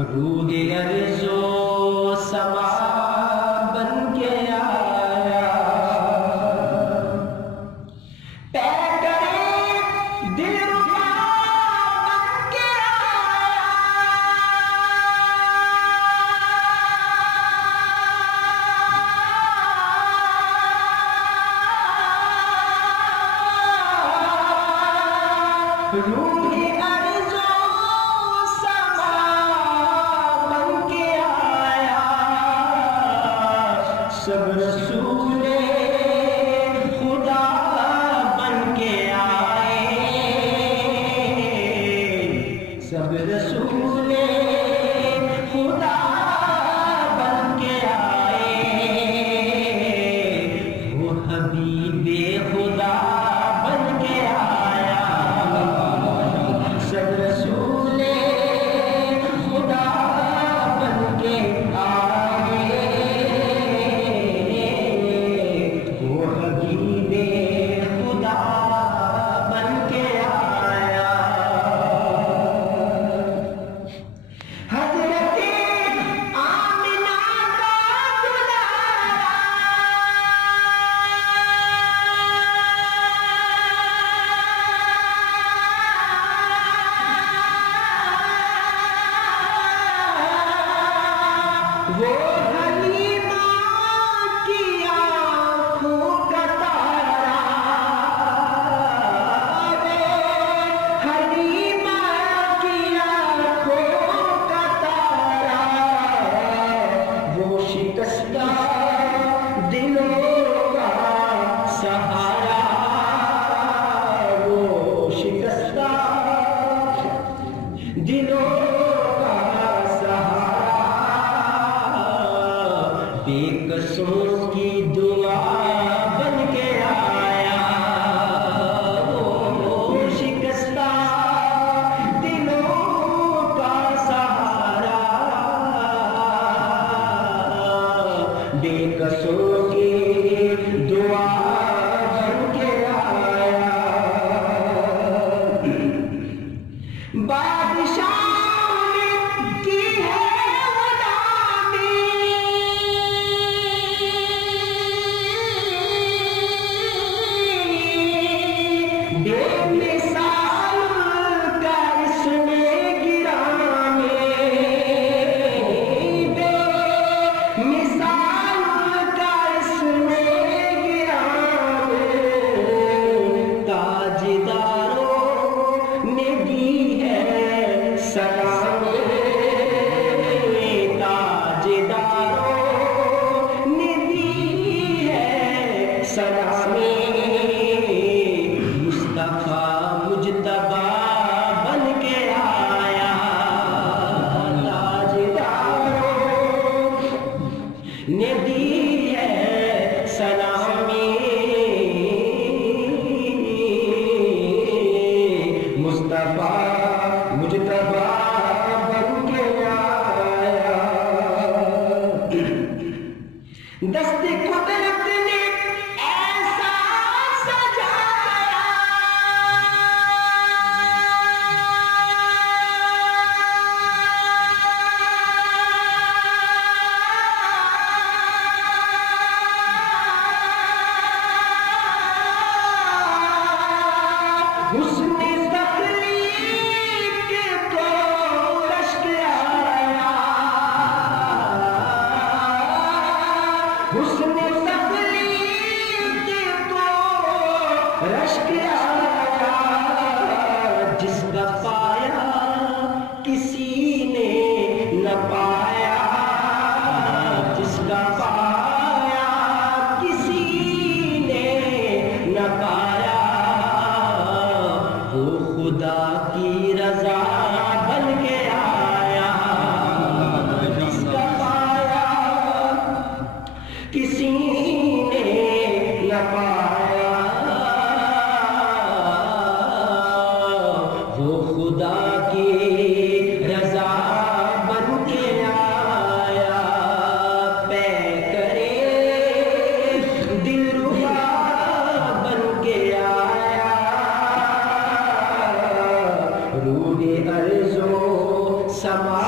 روح ارض و سما بن کے آیا، پیکر دلربا بن کے آیا، روح ارض و سما بن کے آیا، سب رسول خدا بن کے آئے، سب رسول خدا بن کے آئے، وہ حبیب خدا بن کے آیا، سب رسول خدا بن کے آئے، وہ حبیب خدا بن کے آیا، حضرت آمنہ کا دلارا، وہ حلیمہ کی آنکھوں کا تارا، حلیمہ کی آنکھوں کا تارا، وہ شکستہ دلوں کا سہارا، وہ شکستہ دلوں کا سہارا، بے قصوں کی دعا بن کے آیا، وہ شکستہ دلوں کا سہارا، بے قصوں کی دعا بن کے آیا، بادشاہ کی ہے غلامی، بے مثال کا اس میں گرامی، بے مثال کا اس میں گرامی، تاجداروں نے دی ہے سلامی، تاجداروں نے دی ہے سلامی، مصطفیٰ مجتبیٰ بن کے آیا، تاجداروں نے دی ہے سلامی، مصطفیٰ مجتبیٰ بن کے آیا، دست قدرت نے ایسا سجایا، حسن تخلیق کو رشک آیا، حسن تخلیق کو رشک آیا، جس کا پایا کسی نے نہ پایا، جس کا پایا کسی نے نہ پایا، وہ خدا کی رضا بن کے آیا، جس کا پایا کسی نے نہ پایا، وہ خدا کی رضا بن کے آیا، پیکر دلربا بن کے آیا، روح ارض و سما